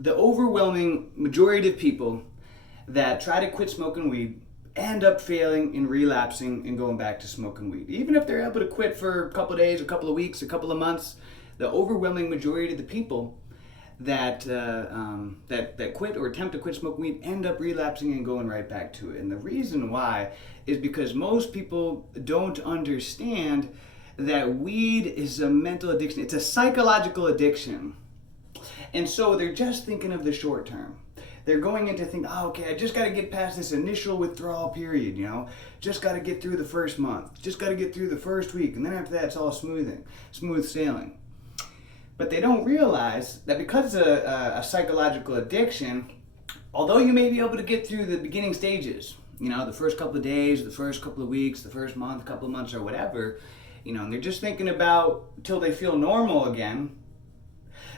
the overwhelming majority of people that try to quit smoking weed end up failing and relapsing and going back to smoking weed. Even if they're able to quit for a couple of days, a couple of weeks, a couple of months, the overwhelming majority of the people that quit or attempt to quit smoking weed end up relapsing and going right back to it. And the reason why is because most people don't understand that weed is a mental addiction. It's a psychological addiction. And so they're just thinking of the short term. They're going into thinking, oh, okay, I just got to get past this initial withdrawal period, just got to get through the first month, just got to get through the first week, and then after that it's all smooth sailing. But they don't realize that because it's a psychological addiction, although you may be able to get through the beginning stages, the first couple of days, the first couple of weeks, the first month, couple of months or whatever, and they're just thinking about till they feel normal again.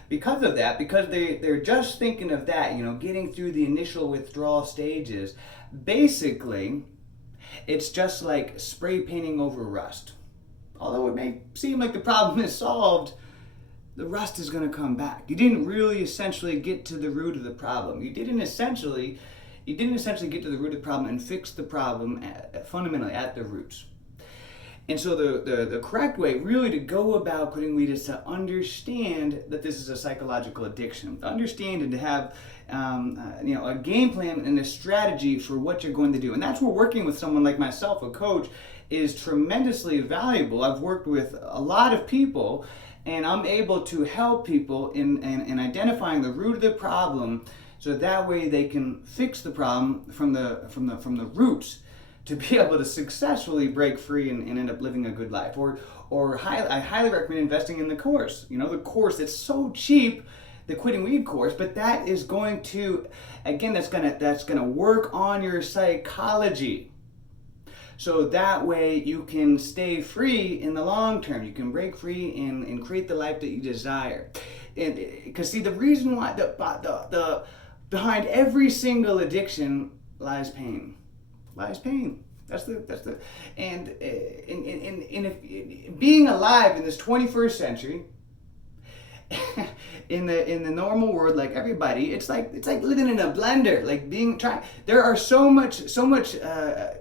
Because of that, because they're just thinking of that, getting through the initial withdrawal stages, basically, it's just like spray painting over rust. Although it may seem like the problem is solved, the rust is going to come back. You didn't really essentially get to the root of the problem. You didn't essentially get to the root of the problem and fix the problem fundamentally at the roots. And so the correct way really to go about quitting weed is to understand that this is a psychological addiction. To understand and to have a game plan and a strategy for what you're going to do. And that's where working with someone like myself, a coach, is tremendously valuable. I've worked with a lot of people and I'm able to help people in identifying the root of the problem so that way they can fix the problem from the roots, to be able to successfully break free and end up living a good life. I highly recommend investing in the course. The course that's so cheap, the Quitting Weed course, but that is going to, again, that's gonna work on your psychology. So that way you can stay free in the long term. You can break free and create the life that you desire. And because see, the reason why the behind every single addiction lies pain. That's the and if being alive in this 21st century, in the normal world, like everybody, it's like living in a blender. There are so much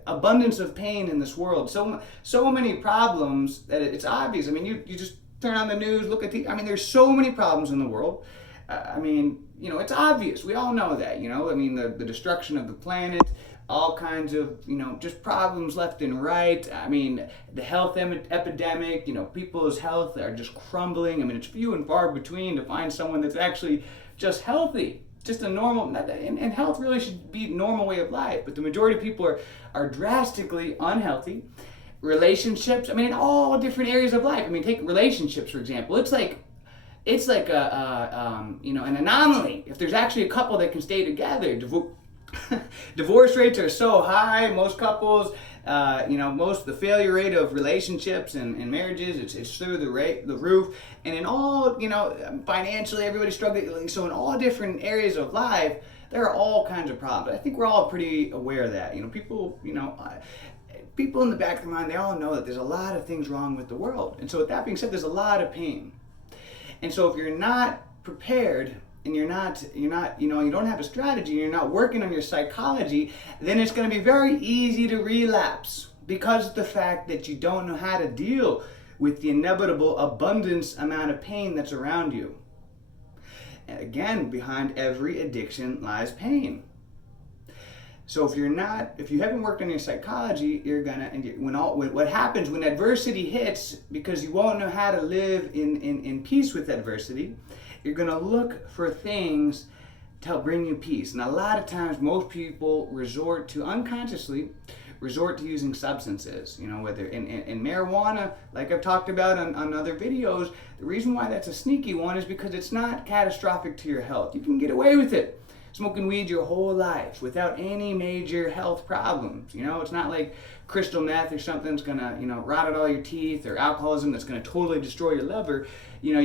abundance of pain in this world, so many problems that it's obvious. I mean, you just turn on the news, look at there's so many problems in the world. It's obvious. We all know that. The destruction of the planet. All kinds of, just problems left and right. The health epidemic, people's health are just crumbling. It's few and far between to find someone that's actually just healthy. Just a normal, and health really should be a normal way of life. But the majority of people are drastically unhealthy. Relationships, in all different areas of life. Take relationships, for example. It's like an anomaly. If there's actually a couple that can stay together, divorce rates are so high. Most couples, the failure rate of relationships and marriages, it's through the roof. And in all, financially, everybody's struggling. So in all different areas of life, there are all kinds of problems. I think we're all pretty aware of that. People in the back of their mind, they all know that there's a lot of things wrong with the world. And so with that being said, there's a lot of pain. And so if you're not prepared and you don't have a strategy, and you're not working on your psychology, then it's going to be very easy to relapse because of the fact that you don't know how to deal with the inevitable abundance amount of pain that's around you. And again, behind every addiction lies pain. So if you haven't worked on your psychology, what happens when adversity hits, because you won't know how to live in peace with adversity, you're going to look for things to help bring you peace. And a lot of times, most people unconsciously resort to using substances, whether in marijuana, like I've talked about on other videos. The reason why that's a sneaky one is because it's not catastrophic to your health. You can get away with it smoking weed your whole life without any major health problems. It's not like crystal meth or something that's gonna, rot out all your teeth, or alcoholism that's gonna totally destroy your liver. Your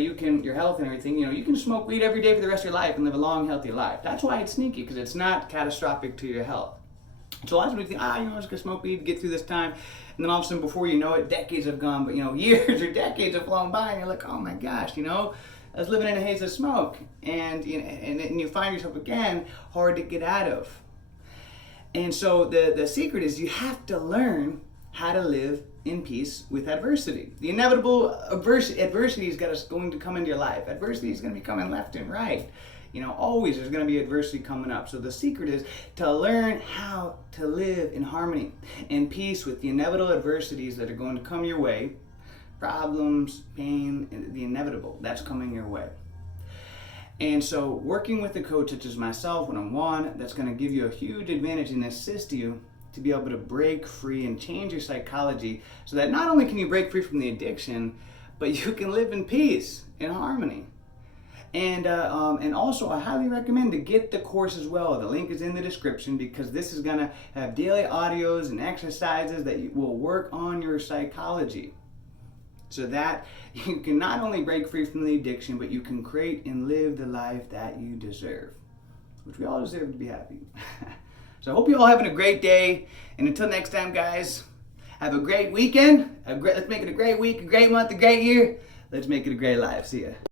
health and everything, you can smoke weed every day for the rest of your life and live a long, healthy life. That's why it's sneaky, because it's not catastrophic to your health. So lots of people think, I'm just gonna smoke weed to get through this time. And then all of a sudden, before you know it, decades have gone, but years or decades have flown by, and you're like, oh my gosh, as living in a haze of smoke, and you find yourself again hard to get out of. And so the secret is you have to learn how to live in peace with adversity. The inevitable adversity is going to come into your life. Adversity is going to be coming left and right. Always there's going to be adversity coming up. So the secret is to learn how to live in harmony, in peace with the inevitable adversities that are going to come your way. Problems, pain, and the inevitable, that's coming your way. And so working with a coach such as myself one-on-one, that's going to give you a huge advantage and assist you to be able to break free and change your psychology so that not only can you break free from the addiction, but you can live in peace, in harmony. And also, I highly recommend to get the course as well. The link is in the description, because this is going to have daily audios and exercises that will work on your psychology, so that you can not only break free from the addiction, but you can create and live the life that you deserve, which we all deserve to be happy. So I hope you all having a great day. And until next time, guys, have a great weekend. Let's make it a great week, a great month, a great year. Let's make it a great life. See ya.